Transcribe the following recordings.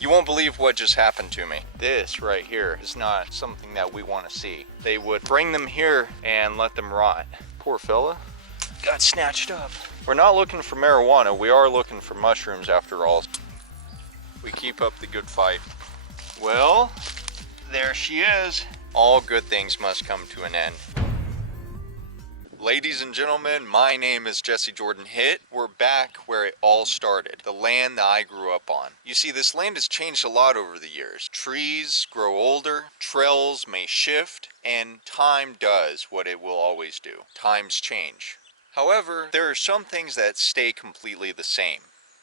You won't believe what just happened to me. This right here is not something that we want to see. They would bring them here and let them rot. Poor fella got snatched up. We're not looking for marijuana, we are looking for mushrooms after all. We keep up the good fight. Well, there she is. All good things must come to an end. Ladies and gentlemen, my name is Jesse Jordan Hitt. We're back where it all started, the land that I grew up on. You see, this land has changed a lot over the years. Trees grow older, trails may shift, and time does what it will always do. Times change. However, there are some things that stay completely the same.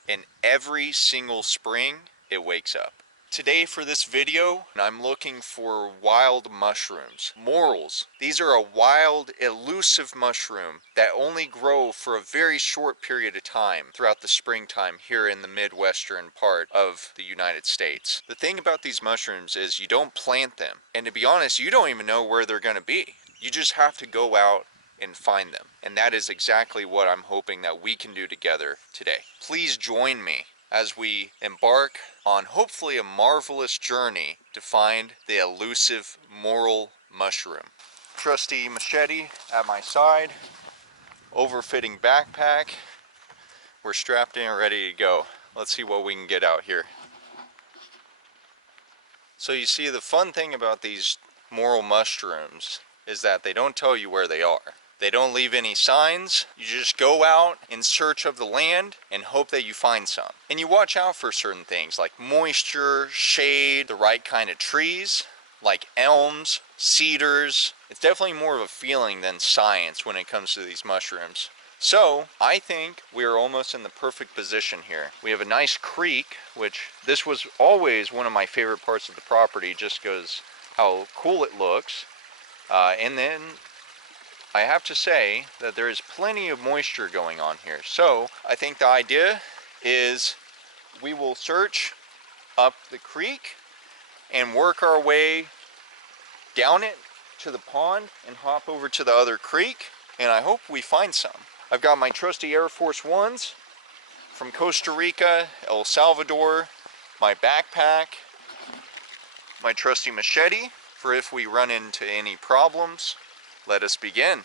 And every single spring, it wakes up. Today for this video, I'm looking for wild mushrooms, morels. These are a wild, elusive mushroom that only grow for a very short period of time throughout the springtime here in the Midwestern part of the United States. The thing about these mushrooms is you don't plant them, and to be honest, you don't even know where they're going to be. You just have to go out and find them, and that is exactly what I'm hoping that we can do together today. Please join me as we embark on hopefully a marvelous journey to find the elusive morel mushroom. Trusty machete at my side, overfitting backpack. We're strapped in and ready to go. Let's see what we can get out here. So you see, the fun thing about these morel mushrooms is that they don't tell you where they are. They don't leave any signs. You just go out in search of the land and hope that you find some. And you watch out for certain things like moisture, shade, the right kind of trees, like elms, cedars. It's definitely more of a feeling than science when it comes to these mushrooms. So I think we are almost in the perfect position here. We have a nice creek, which this was always one of my favorite parts of the property, just because how cool it looks. And then I have to say that there is plenty of moisture going on here. So I think the idea is we will search up the creek and work our way down it to the pond and hop over to the other creek, and I hope we find some. I've got my trusty Air Force Ones from Costa Rica, El Salvador, my backpack, my trusty machete for if we run into any problems. Let us begin.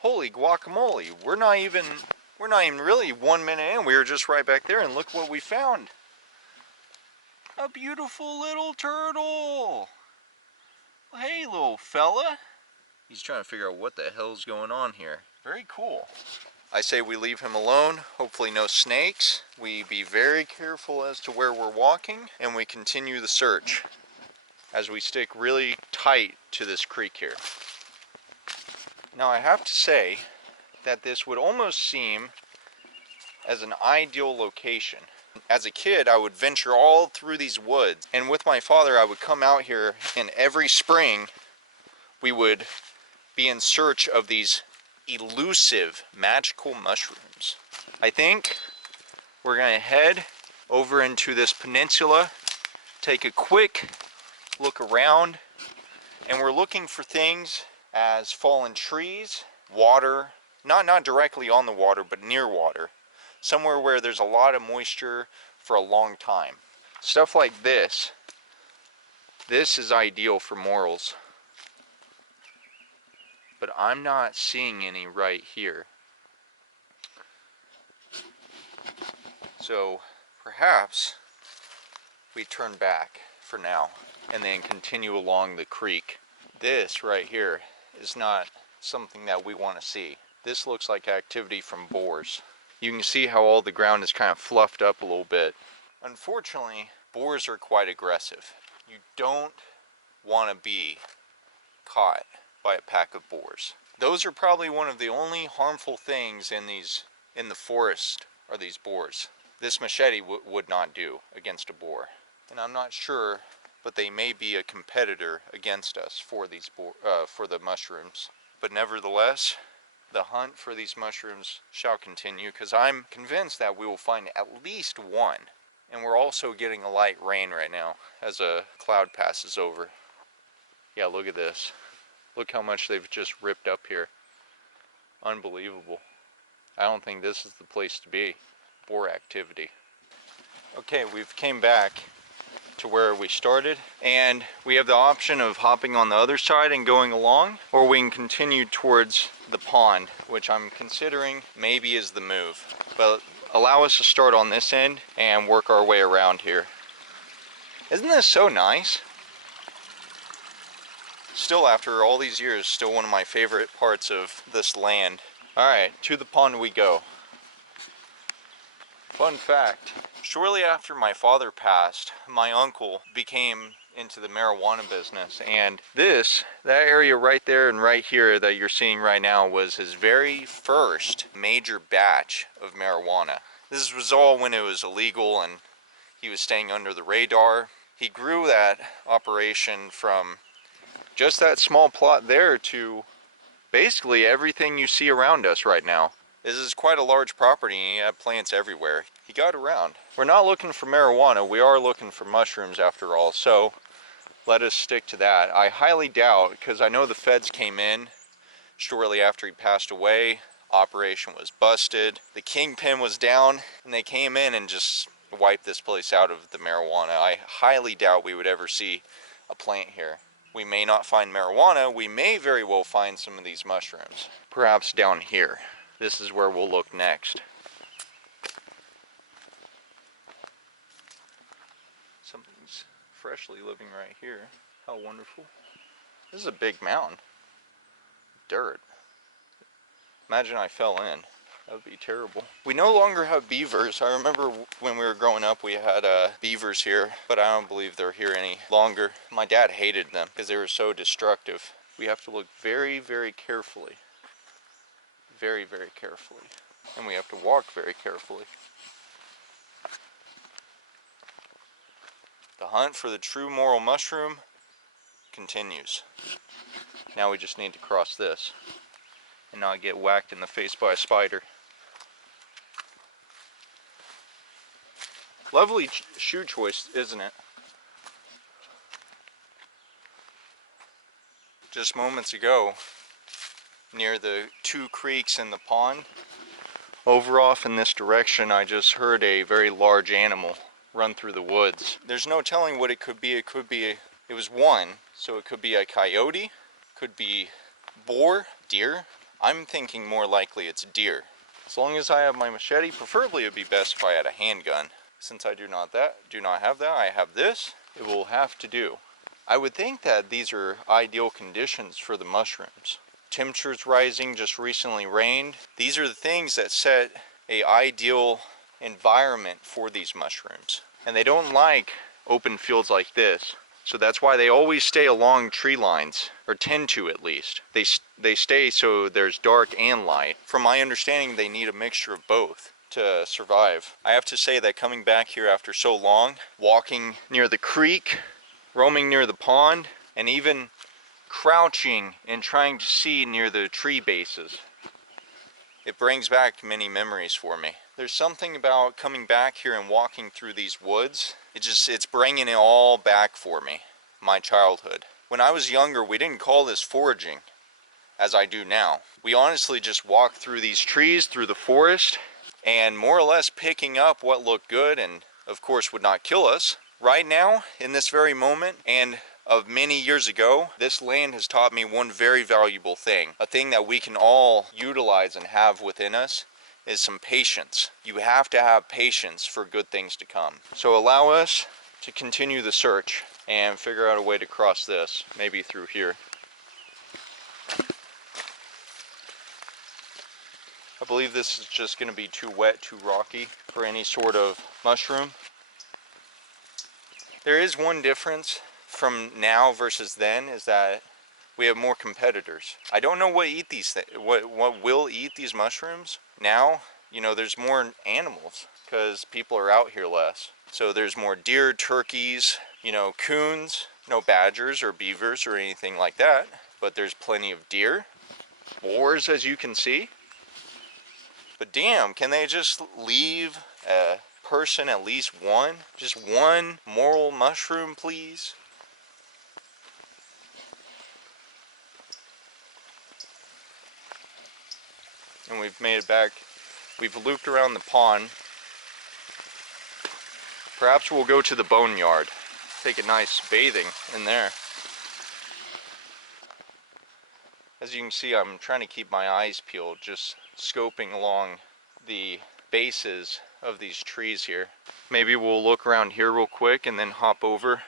Holy guacamole, we're not even really 1 minute in. We were just right back there, and look what we found. A beautiful little turtle. Hey, little fella. He's trying to figure out what the hell's going on here. Very cool. I say we leave him alone, hopefully no snakes. We be very careful as to where we're walking, and we continue the search as we stick really tight to this creek here. Now I have to say that this would almost seem as an ideal location. As a kid, I would venture all through these woods, and with my father I would come out here, and every spring we would be in search of these elusive, magical mushrooms. I think we're gonna head over into this peninsula, take a quick look around, and we're looking for things as fallen trees, water, not directly on the water, but near water, somewhere where there's a lot of moisture for a long time. Stuff like this is ideal for morels. But I'm not seeing any right here. So perhaps we turn back for now and then continue along the creek. This right here is not something that we want to see. This looks like activity from boars. You can see how all the ground is kind of fluffed up a little bit. Unfortunately, boars are quite aggressive. You don't want to be caught by a pack of boars. Those are probably one of the only harmful things in the forest are these boars. This machete would not do against a boar, and I'm not sure, but they may be a competitor against us for these for the mushrooms. But nevertheless, the hunt for these mushrooms shall continue, because I'm convinced that we will find at least one. And we're also getting a light rain right now as a cloud passes over. Yeah, look at this. Look how much they've just ripped up here. Unbelievable. I don't think this is the place to be for activity. Okay, we've came back to where we started, and we have the option of hopping on the other side and going along, or we can continue towards the pond, which I'm considering maybe is the move. But allow us to start on this end and work our way around here. Isn't this so nice? Still, after all these years, still one of my favorite parts of this land. Alright, to the pond we go. Fun fact, shortly after my father passed, my uncle became into the marijuana business, and that area right there and right here that you're seeing right now was his very first major batch of marijuana. This was all when it was illegal and he was staying under the radar. He grew that operation from just that small plot there to basically everything you see around us right now. This is quite a large property and he had plants everywhere. He got around. We're not looking for marijuana, we are looking for mushrooms after all, so let us stick to that. I highly doubt, because I know the feds came in shortly after he passed away, operation was busted, the kingpin was down, and they came in and just wiped this place out of the marijuana. I highly doubt we would ever see a plant here. We may not find marijuana, we may very well find some of these mushrooms. Perhaps down here. This is where we'll look next. Something's freshly living right here. How wonderful. This is a big mountain. Dirt. Imagine I fell in. That would be terrible. We no longer have beavers. I remember when we were growing up we had beavers here, but I don't believe they're here any longer. My dad hated them because they were so destructive. We have to look very, very carefully. Very, very carefully. And we have to walk very carefully. The hunt for the true Morel mushroom continues. Now we just need to cross this and not get whacked in the face by a spider. Lovely shoe choice, isn't it? Just moments ago, near the two creeks in the pond, over off in this direction, I just heard a very large animal run through the woods. There's no telling what it could be. It was one, so it could be a coyote, could be boar, deer. I'm thinking more likely it's deer. As long as I have my machete, preferably it would be best if I had a handgun. Since I do not have that, I have this. It will have to do. I would think that these are ideal conditions for the mushrooms. Temperatures rising, just recently rained. These are the things that set an ideal environment for these mushrooms. And they don't like open fields like this. So that's why they always stay along tree lines, or tend to at least. They stay so there's dark and light. From my understanding, they need a mixture of both to survive. I have to say that coming back here after so long, walking near the creek, roaming near the pond, and even crouching and trying to see near the tree bases, it brings back many memories for me. There's something about coming back here and walking through these woods. It's bringing it all back for me, my childhood. When I was younger, we didn't call this foraging, as I do now. We honestly just walked through these trees, through the forest, and more or less picking up what looked good and, of course, would not kill us. Right now, in this very moment, and of many years ago, this land has taught me one very valuable thing. A thing that we can all utilize and have within us is some patience. You have to have patience for good things to come. So allow us to continue the search and figure out a way to cross this, maybe through here. I believe this is just going to be too wet, too rocky for any sort of mushroom. There is one difference from now versus then, is that we have more competitors. I don't know what what will eat these mushrooms. Now, you know, there's more animals because people are out here less. So there's more deer, turkeys, you know, coons, no badgers or beavers or anything like that, but there's plenty of deer, boars, as you can see. But damn, can they just leave a person at least one? Just one morel mushroom, please? And we've made it back. We've looped around the pond. Perhaps we'll go to the Boneyard. Take a nice bathing in there. As you can see, I'm trying to keep my eyes peeled, just scoping along the bases of these trees here. Maybe we'll look around here real quick and then hop over.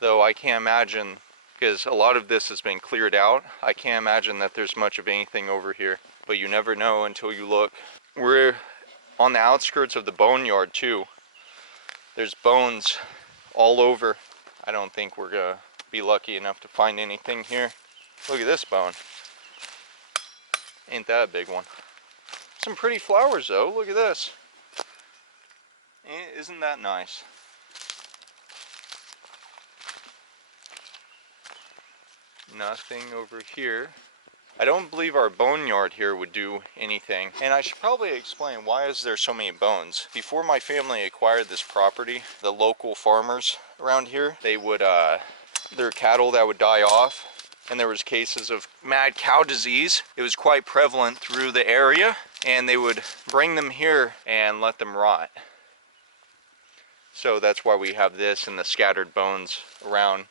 Though I can't imagine, because a lot of this has been cleared out, I can't imagine that there's much of anything over here. But you never know until you look. We're on the outskirts of the Boneyard too. There's bones all over. I don't think we're gonna be lucky enough to find anything here. Look at this bone. Ain't that a big one? Some pretty flowers though, look at this. Isn't that nice? Nothing over here. I don't believe our boneyard here would do anything. And I should probably explain, why is there so many bones? Before my family acquired this property, the local farmers around here, they would, their cattle that would die off, and there was cases of mad cow disease. It was quite prevalent through the area, and they would bring them here and let them rot. So that's why we have this and the scattered bones around.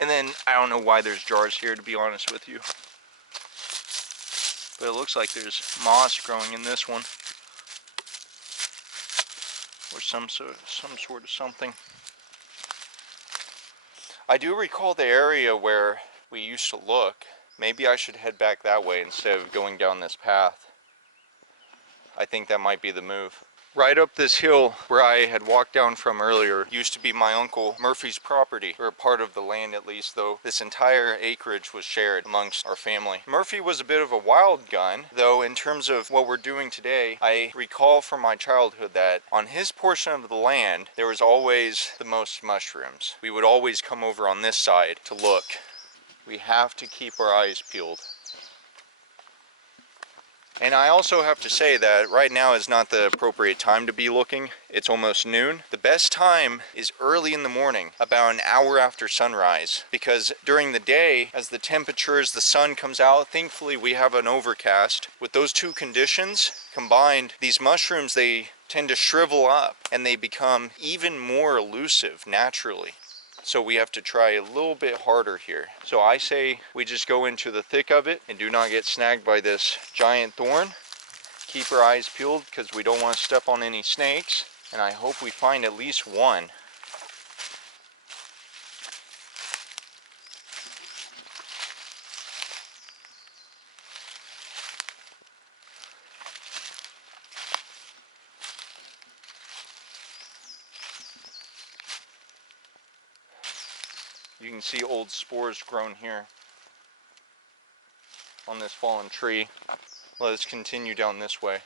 And then, I don't know why there's jars here, to be honest with you. But it looks like there's moss growing in this one. Or some sort of something. I do recall the area where we used to look. Maybe I should head back that way instead of going down this path. I think that might be the move. Right up this hill where I had walked down from earlier used to be my Uncle Murphy's property, or a part of the land at least, though this entire acreage was shared amongst our family. Murphy was a bit of a wild gun, though in terms of what we're doing today, I recall from my childhood that on his portion of the land, there was always the most mushrooms. We would always come over on this side to look. We have to keep our eyes peeled. And I also have to say that right now is not the appropriate time to be looking. It's almost noon. The best time is early in the morning, about an hour after sunrise, because during the day, as the temperatures, the sun comes out, thankfully we have an overcast. With those two conditions combined, these mushrooms, they tend to shrivel up and they become even more elusive naturally. So we have to try a little bit harder here. So I say we just go into the thick of it and do not get snagged by this giant thorn. Keep our eyes peeled because we don't want to step on any snakes. And I hope we find at least one. You can see old spores grown here on this fallen tree. Let us continue down this way.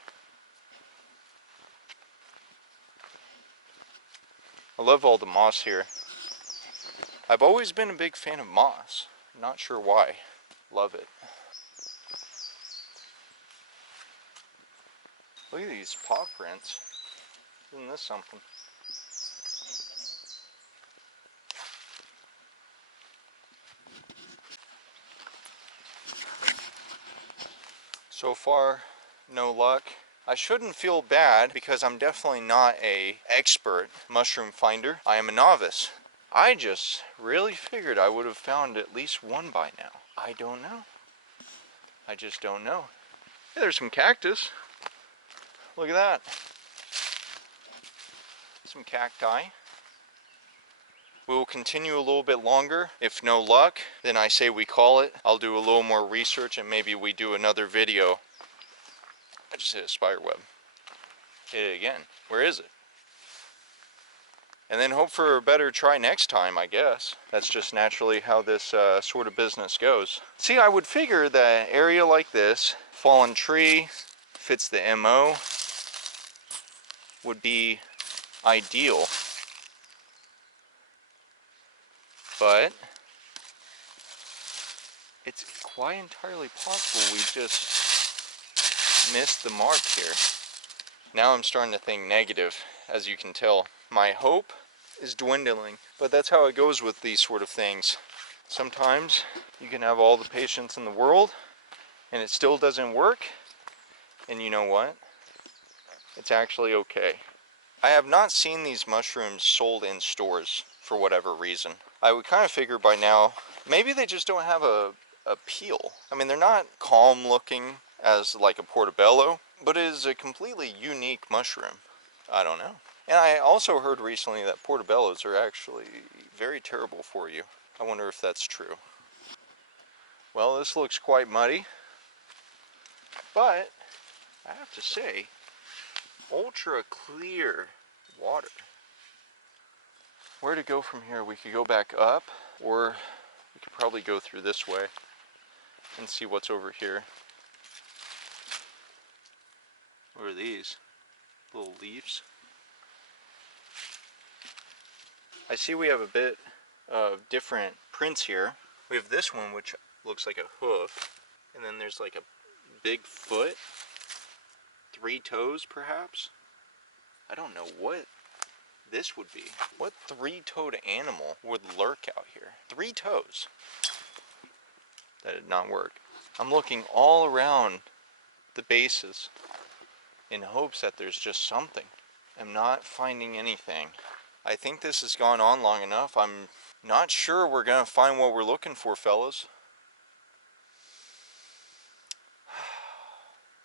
I love all the moss here. I've always been a big fan of moss. Not sure why. Love it. Look at these paw prints. Isn't this something? So far, no luck. I shouldn't feel bad because I'm definitely not an expert mushroom finder. I am a novice. I just really figured I would have found at least one by now. I don't know. I just don't know. Hey, there's some cactus. Look at that. Some cacti. We will continue a little bit longer. If no luck, then I say we call it. I'll do a little more research and maybe we do another video. I just hit a spider web. Hit it again. Where is it? And then hope for a better try next time, I guess. That's just naturally how this sort of business goes. See, I would figure that an area like this, fallen tree, fits the MO, would be ideal. But it's quite entirely possible we just missed the mark here. Now I'm starting to think negative. as you can tell. My hope is dwindling, but that's how it goes with these sort of things. Sometimes you can have all the patience in the world and it still doesn't work, and you know what? It's actually okay. I have not seen these mushrooms sold in stores for whatever reason. I would kind of figure by now, maybe they just don't have a appeal. I mean, they're not calm looking as like a portobello, but it is a completely unique mushroom. I don't know. And I also heard recently that portobellos are actually very terrible for you. I wonder if that's true. Well, this looks quite muddy, but I have to say, ultra clear water. Where to go from here? We could go back up, or we could probably go through this way and see what's over here. What are these? Little leaves? I see we have a bit of different prints here. We have this one, which looks like a hoof, and then there's like a big foot, 3 toes perhaps. I don't know what this would be. What 3-toed animal would lurk out here? 3 toes. That did not work. I'm looking all around the bases in hopes that there's just something. I'm not finding anything. I think this has gone on long enough. I'm not sure we're gonna find what we're looking for, fellas.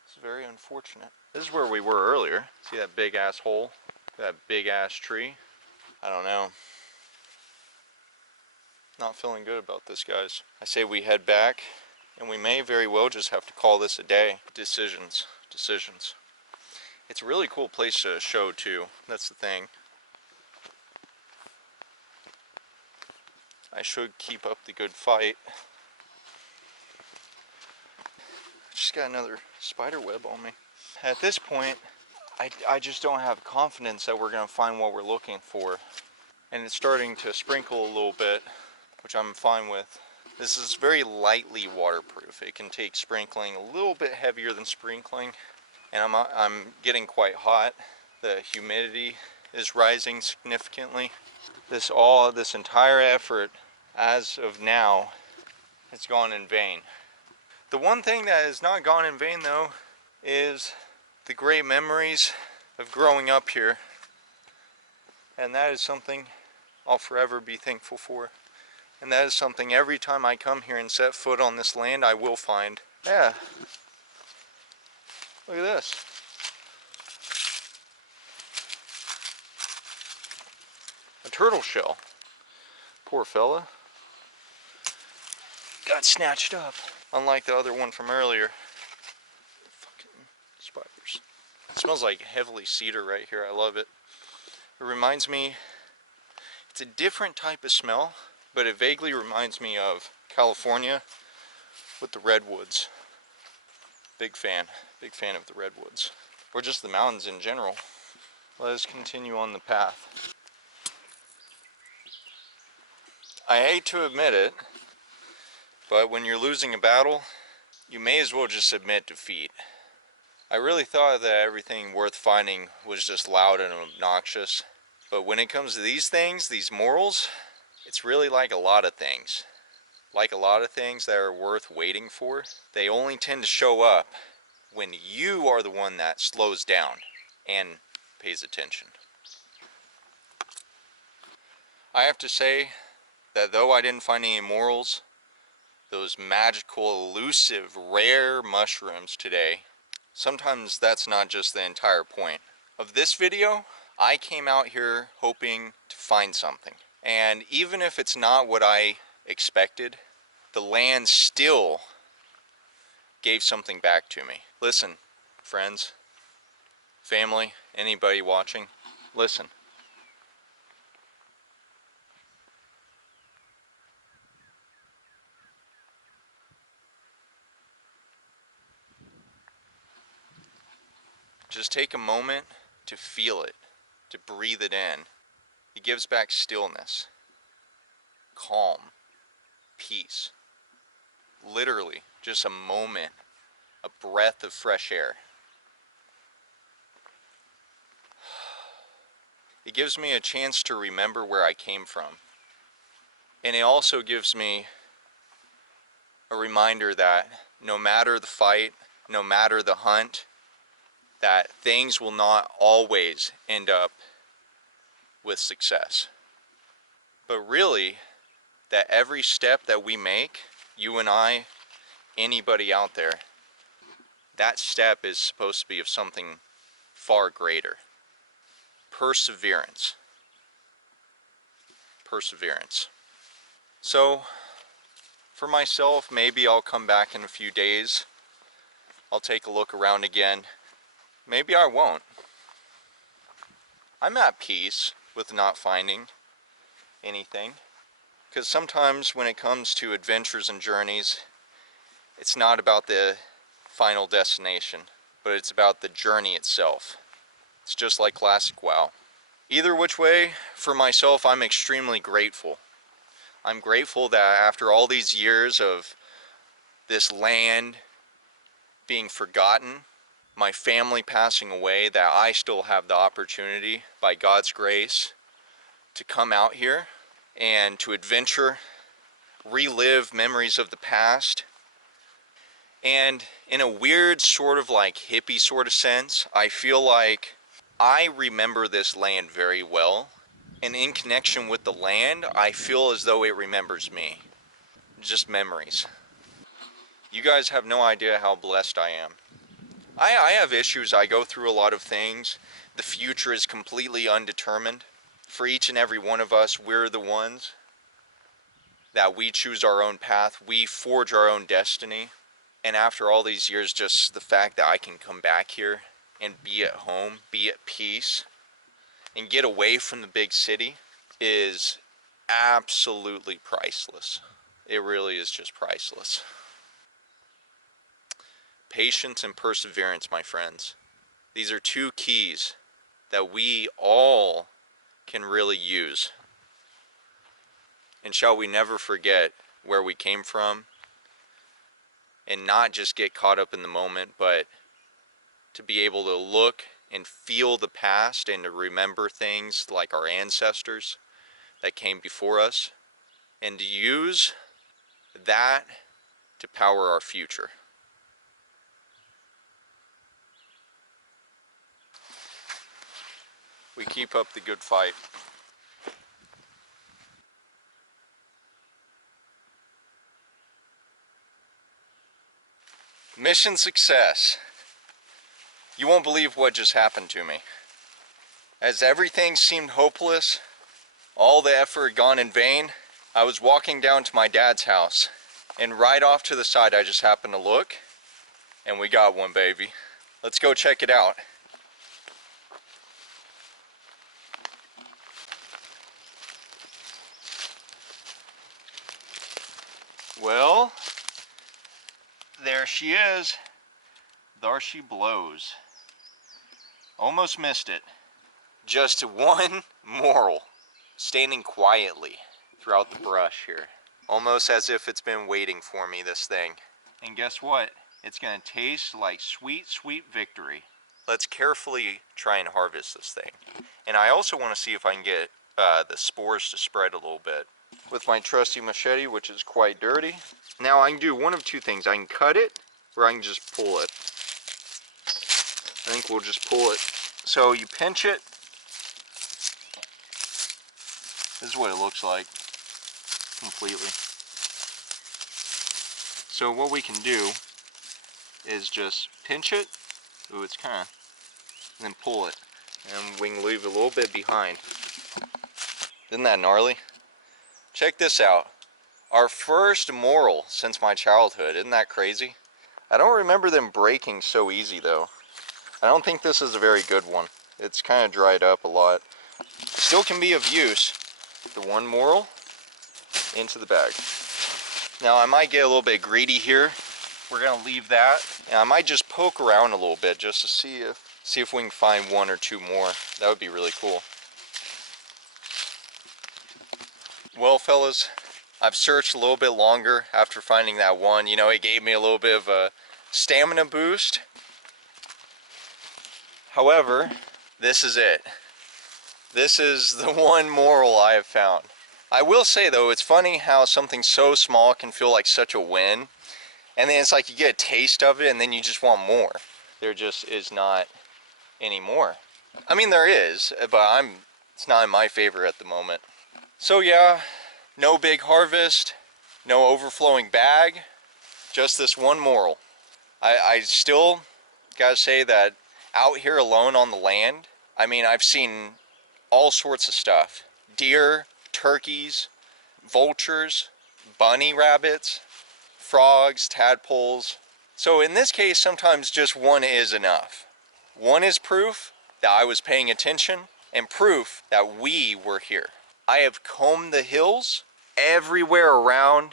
It's very unfortunate. This is where we were earlier. See that big ass hole? That big ass tree? I don't know. Not feeling good about this, guys. I say we head back, and we may very well just have to call this a day. Decisions. It's a really cool place to show too. That's the thing. I should keep up the good fight. I just got another spider web on me. At this point, I just don't have confidence that we're going to find what we're looking for. And it's starting to sprinkle a little bit, which I'm fine with. This is very lightly waterproof. It can take sprinkling a little bit heavier than sprinkling. And I'm getting quite hot. The humidity is rising significantly. This entire effort, as of now, has gone in vain. The one thing that has not gone in vain, though, is the great memories of growing up here. And that is something I'll forever be thankful for. And that is something every time I come here and set foot on this land, I will find. Yeah. Look at this. A turtle shell. Poor fella. Got snatched up. Unlike the other one from earlier. Fucking spiders. It smells like heavily cedar right here. I love it. It reminds me, it's a different type of smell, but it vaguely reminds me of California with the redwoods. Big fan of the redwoods. Or just the mountains in general. Let us continue on the path. I hate to admit it, but when you're losing a battle, you may as well just admit defeat. I really thought that everything worth finding was just loud and obnoxious. But when it comes to these things, these morals, it's really like a lot of things. Like a lot of things that are worth waiting for, they only tend to show up when you are the one that slows down and pays attention. I have to say that though I didn't find any morals, those magical, elusive, rare mushrooms today, sometimes that's not just the entire point of this video. I came out here hoping to find something. And even if it's not what I expected, the land still gave something back to me. Listen, friends, family, anybody watching, listen. Just take a moment to feel it, to breathe it in. It gives back stillness, calm, peace. Literally, just a moment, a breath of fresh air. It gives me a chance to remember where I came from. And it also gives me a reminder that no matter the fight, no matter the hunt, that things will not always end up with success. But really, that every step that we make, you and I, anybody out there, that step is supposed to be of something far greater. Perseverance. Perseverance. So, for myself, maybe I'll come back in a few days. I'll take a look around again. Maybe I won't. I'm at peace with not finding anything. Because sometimes when it comes to adventures and journeys, it's not about the final destination, but it's about the journey itself. It's just like classic WoW. Either which way, for myself, I'm extremely grateful. I'm grateful that after all these years of this land being forgotten, my family passing away, that I still have the opportunity, by God's grace, to come out here and to adventure, relive memories of the past. And in a weird sort of like hippie sort of sense, I feel like I remember this land very well. And in connection with the land, I feel as though it remembers me. Just memories. You guys have no idea how blessed I am. I have issues. I go through a lot of things. The future is completely undetermined. For each and every one of us, we're the ones that we choose our own path. We forge our own destiny. And after all these years, just the fact that I can come back here and be at home, be at peace, and get away from the big city is absolutely priceless. It really is just priceless. Patience and perseverance, my friends. These are two keys that we all can really use. And shall we never forget where we came from, and not just get caught up in the moment, but to be able to look and feel the past and to remember things like our ancestors that came before us, and to use that to power our future. We keep up the good fight. Mission success. You won't believe what just happened to me. As everything seemed hopeless, all the effort had gone in vain, I was walking down to my dad's house, and right off to the side I just happened to look, and we got one, baby. Let's go check it out. Well, there she is. There she blows. Almost missed it. Just one Morel, standing quietly throughout the brush here. Almost as if it's been waiting for me, this thing. And guess what? It's gonna taste like sweet, sweet victory. Let's carefully try and harvest this thing. And I also want to see if I can get the spores to spread a little bit with my trusty machete, which is quite dirty. Now I can do one of two things. I can cut it, or I can just pull it. I think we'll just pull it. So you pinch it. This is what it looks like, completely. So what we can do is just pinch it. Ooh, it's kind of, and then pull it. And we can leave a little bit behind. Isn't that gnarly? Check this out. Our first Morel since my childhood. Isn't that crazy? I don't remember them breaking so easy though. I don't think this is a very good one. It's kind of dried up a lot. Still can be of use. The one Morel into the bag. Now I might get a little bit greedy here. We're gonna leave that. And I might just poke around a little bit just to see if we can find one or two more. That would be really cool. Well, fellas, I've searched a little bit longer after finding that one. You know, it gave me a little bit of a stamina boost. However, this is it. This is the one moral I have found. I will say though, it's funny how something so small can feel like such a win. And then it's like you get a taste of it and then you just want more. There just is not any more. I mean, there is, but it's not in my favor at the moment. So yeah, no big harvest, no overflowing bag, just this one moral. I still gotta say that out here alone on the land, I mean, I've seen all sorts of stuff. Deer, turkeys, vultures, bunny rabbits, frogs, tadpoles. So in this case, sometimes just one is enough. One is proof that I was paying attention and proof that we were here. I have combed the hills everywhere around.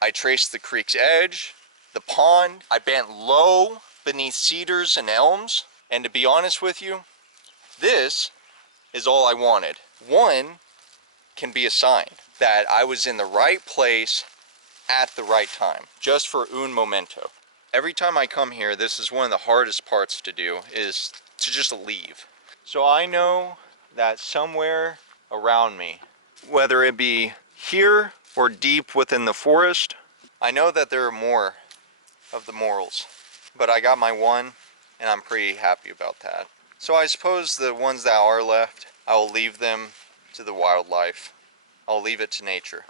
I traced the creek's edge, the pond. I bent low beneath cedars and elms. And to be honest with you, this is all I wanted. One can be a sign that I was in the right place at the right time, just for un momento. Every time I come here, this is one of the hardest parts to do, is to just leave. So I know that somewhere around me, whether it be here or deep within the forest, I know that there are more of the morals. But I got my one, and I'm pretty happy about that. So I suppose the ones that are left, I will leave them to the wildlife. I'll leave it to nature.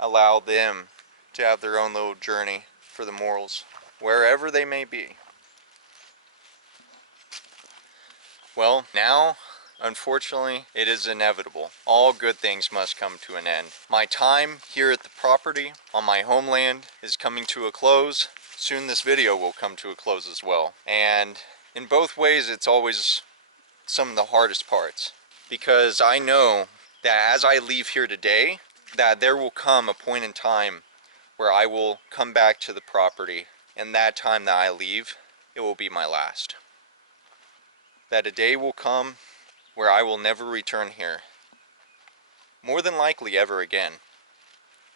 Allow them to have their own little journey for the morals, wherever they may be. Well, now, unfortunately, it is inevitable. All good things must come to an end. My time here at the property on my homeland is coming to a close. Soon this video will come to a close as well. And in both ways, it's always some of the hardest parts. Because I know that as I leave here today, that there will come a point in time where I will come back to the property, and that time that I leave, it will be my last. That a day will come where I will never return here. More than likely ever again.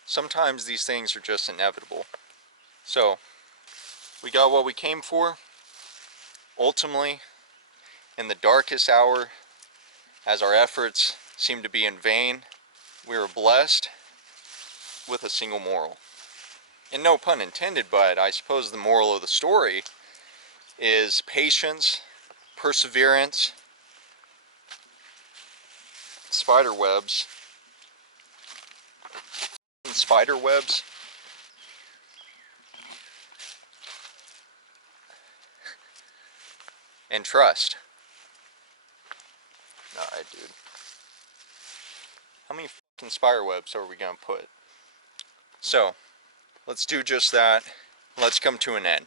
Sometimes these things are just inevitable. So, we got what we came for. Ultimately, in the darkest hour, as our efforts seem to be in vain, we were blessed with a single moral. And no pun intended, but I suppose the moral of the story is patience, perseverance, spider webs, and trust. Alright, dude. How many fucking spider webs are we gonna put? So, let's do just that. Let's come to an end.